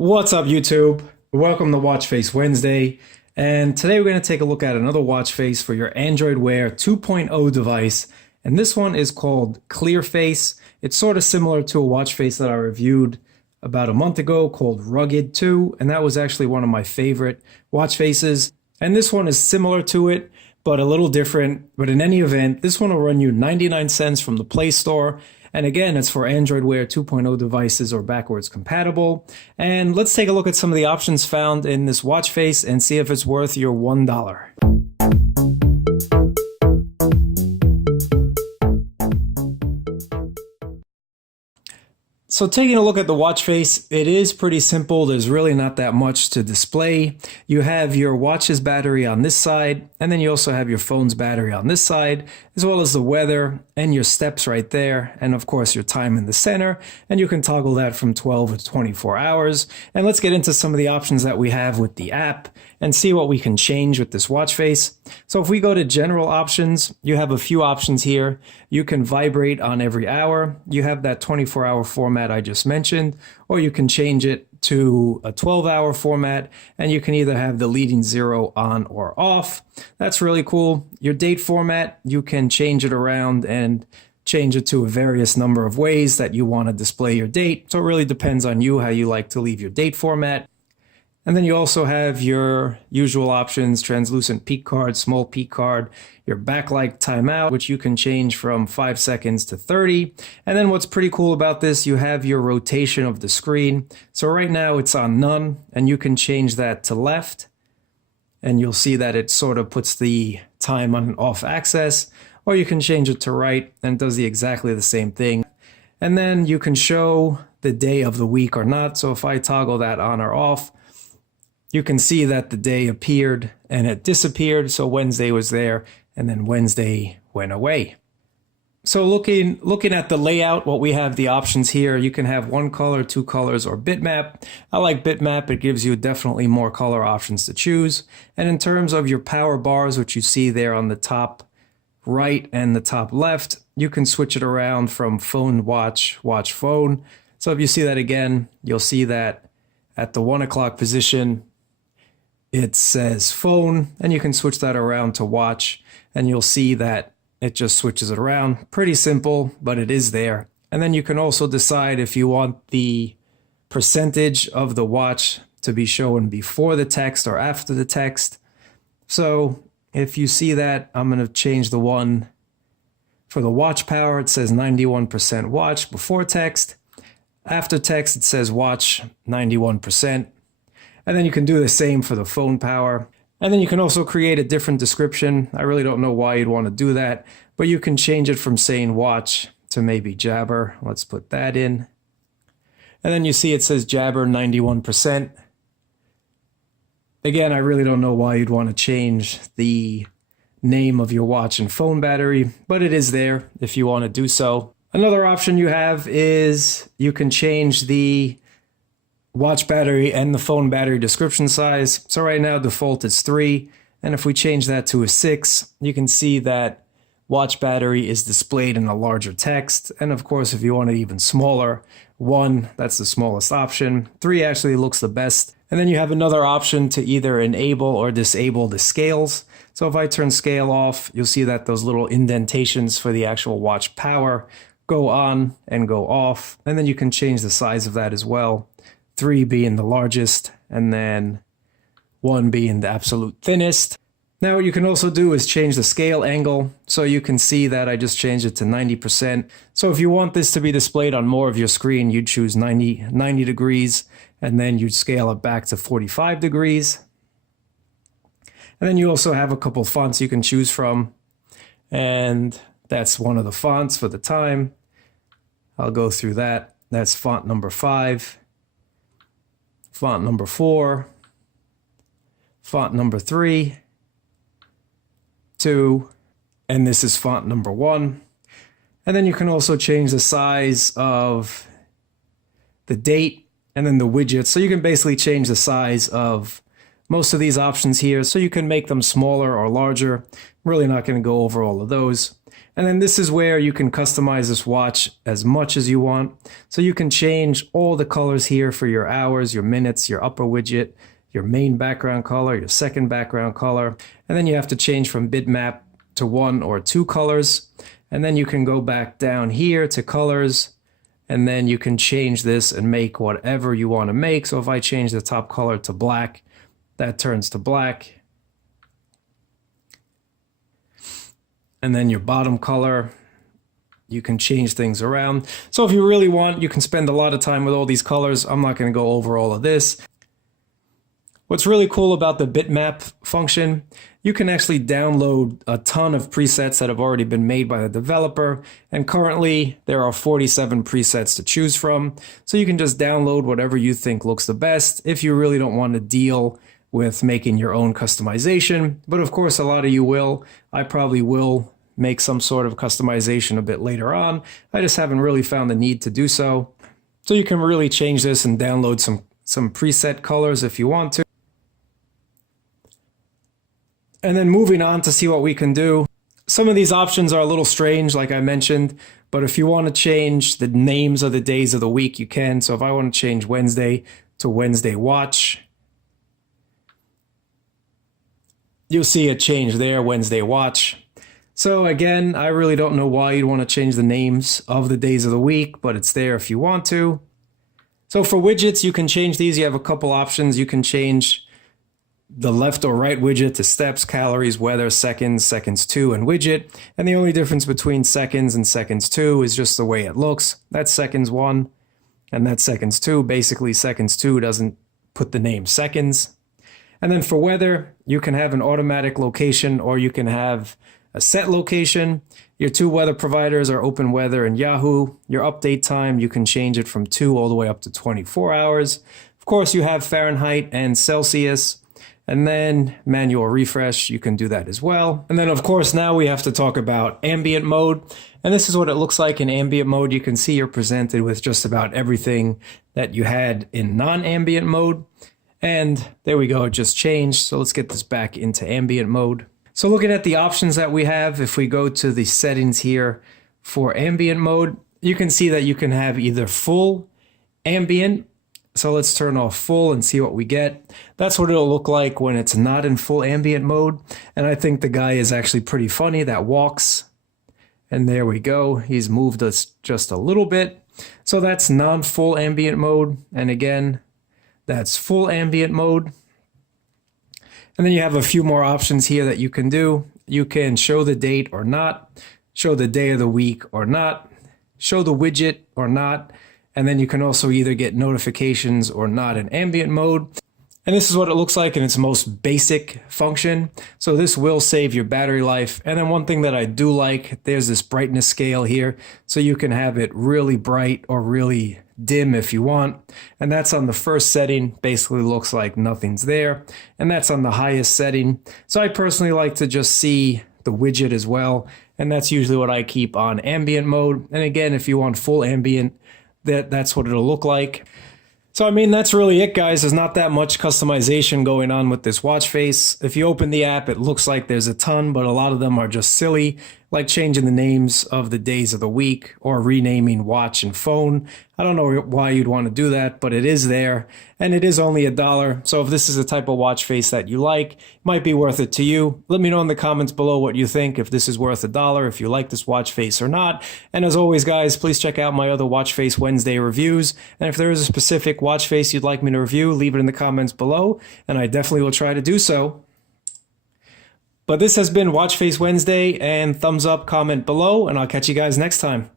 What's up, YouTube? Welcome to Watch Face Wednesday, and today we're going to take a look at another watch face for your Android Wear 2.0 device, and this one is called Clear Face. It's sort of similar to a watch face that I reviewed about a month ago called Rugged 2, and that was actually one of my favorite watch faces. And this one is similar to it, but a little different. But in any event, this one will run you 99 cents from the Play Store. And again, it's for Android Wear 2.0 devices or backwards compatible. And let's take a look at some of the options found in this watch face and see if it's worth your $1. So taking a look at the watch face, it is pretty simple. There's really not that much to display. You have your watch's battery on this side, and then you also have your phone's battery on this side, as well as the weather and your steps right there, and of course your time in the center, and you can toggle that from 12 to 24 hours. And let's get into some of the options that we have with the app and see what we can change with this watch face. So if we go to general options, you have a few options here. You can vibrate on every hour. You have that 24-hour format I just mentioned, or you can change it to a 12-hour format, and you can either have the leading zero on or off. That's really cool. Your date format, you can change it around and change it to a various number of ways that you want to display your date. So it really depends on you how you like to leave your date format. And then you also have your usual options: translucent peak card, small peak card, your backlight timeout, which you can change from 5 seconds to 30. And then what's pretty cool about this, you have your rotation of the screen. So right now it's on none, and you can change that to left. And you'll see that it sort of puts the time on an off axis, or you can change it to right and it does exactly the same thing. And then you can show the day of the week or not. So if I toggle that on or off, you can see that the day appeared and it disappeared. So Wednesday was there and then Wednesday went away. So looking at the layout, what we have the options here, you can have one color, two colors, or bitmap. I like bitmap. It gives you definitely more color options to choose. And in terms of your power bars, which you see there on the top right and the top left, you can switch it around from phone, watch, watch, phone. So if you see that again, you'll see that at the 1 o'clock position, it says phone, and you can switch that around to watch, and you'll see that it just switches it around. Pretty simple, but it is there. And then you can also decide if you want the percentage of the watch to be shown before the text or after the text. So if you see that, I'm going to change the one for the watch power. It says 91% watch before text. After text, it says watch 91%. And then you can do the same for the phone power. And then you can also create a different description. I really don't know why you'd want to do that, but you can change it from saying watch to maybe jabber. Let's put that in. And then you see it says jabber 91%. Again, I really don't know why you'd want to change the name of your watch and phone battery, but it is there if you want to do so. Another option you have is you can change the watch battery and the phone battery description size. So right now default is 3, and if we change that to a 6, you can see that watch battery is displayed in a larger text. And of course, if you want it even smaller, 1, that's the smallest option. 3 actually looks the best. And then you have another option to either enable or disable the scales. So if I turn scale off, you'll see that those little indentations for the actual watch power go on and go off. And then you can change the size of that as well. 3 being the largest, and then 1 being the absolute thinnest. Now what you can also do is change the scale angle. So you can see that I just changed it to 90%. So if you want this to be displayed on more of your screen, you'd choose 90 degrees, and then you'd scale it back to 45 degrees. And then you also have a couple fonts you can choose from, and that's one of the fonts for the time. I'll go through that. That's font number 5. Font number 4, font number 3, 2, and this is font number 1. And then you can also change the size of the date and then the widgets. So you can basically change the size of most of these options here. So you can make them smaller or larger. I'm really not going to go over all of those. And then this is where you can customize this watch as much as you want. So you can change all the colors here for your hours, your minutes, your upper widget, your main background color, your second background color. And then you have to change from bitmap to 1 or 2 colors. And then you can go back down here to colors. And then you can change this and make whatever you want to make. So if I change the top color to black, that turns to black. And then your bottom color, you can change things around. So if you really want, you can spend a lot of time with all these colors. I'm not going to go over all of this. What's really cool about the bitmap function, you can actually download a ton of presets that have already been made by the developer. And currently there are 47 presets to choose from. So you can just download whatever you think looks the best if you really don't want to deal with making your own customization. But of course, a lot of you will. I probably will make some sort of customization a bit later on. I just haven't really found the need to do so. So you can really change this and download some preset colors if you want to. And then moving on to see what we can do. Some of these options are a little strange, like I mentioned, but if you want to change the names of the days of the week, you can. So if I want to change Wednesday to Wednesday Watch, you'll see a change there, Wednesday Watch. So again, I really don't know why you'd want to change the names of the days of the week, but it's there if you want to. So for widgets, you can change these. You have a couple options. You can change the left or right widget to steps, calories, weather, seconds, seconds 2, and widget. And the only difference between seconds and seconds 2 is just the way it looks. That's seconds 1 and that's seconds 2. Basically, seconds 2 doesn't put the name seconds. And then for weather, you can have an automatic location or you can have a set location. Your 2 weather providers are Open Weather and Yahoo. Your update time, you can change it from 2 all the way up to 24 hours. Of course, you have Fahrenheit and Celsius. And then manual refresh, you can do that as well. And then of course, now we have to talk about ambient mode. And this is what it looks like in ambient mode. You can see you're presented with just about everything that you had in non-ambient mode. And there we go, it just changed. So let's get this back into ambient mode. So looking at the options that we have, if we go to the settings here for ambient mode, you can see that you can have either full ambient. So let's turn off full and see what we get. That's what it'll look like when it's not in full ambient mode. And I think the guy is actually pretty funny that walks. And there we go. He's moved us just a little bit. So that's non-full ambient mode. And again, that's full ambient mode. And then you have a few more options here that you can do. You can show the date or not, show the day of the week or not, show the widget or not. And then you can also either get notifications or not in ambient mode. And this is what it looks like in its most basic function. So this will save your battery life. And then one thing that I do like, there's this brightness scale here. So you can have it really bright or really dim if you want. And that's on the first setting, basically looks like nothing's there. And that's on the highest setting. So I personally like to just see the widget as well. And that's usually what I keep on ambient mode. And again, if you want full ambient, that's what it'll look like. So I mean, that's really it, guys. There's not that much customization going on with this watch face. If you open the app, it looks like there's a ton, but a lot of them are just silly, like changing the names of the days of the week or renaming watch and phone. I don't know why you'd want to do that, but it is there, and it is only $1. So if this is the type of watch face that you like, it might be worth it to you. Let me know in the comments below what you think, if this is worth $1, if you like this watch face or not. And as always, guys, please check out my other Watch Face Wednesday reviews. And if there is a specific watch face you'd like me to review, leave it in the comments below, and I definitely will try to do so. But this has been Watch Face Wednesday, and thumbs up, comment below, and I'll catch you guys next time.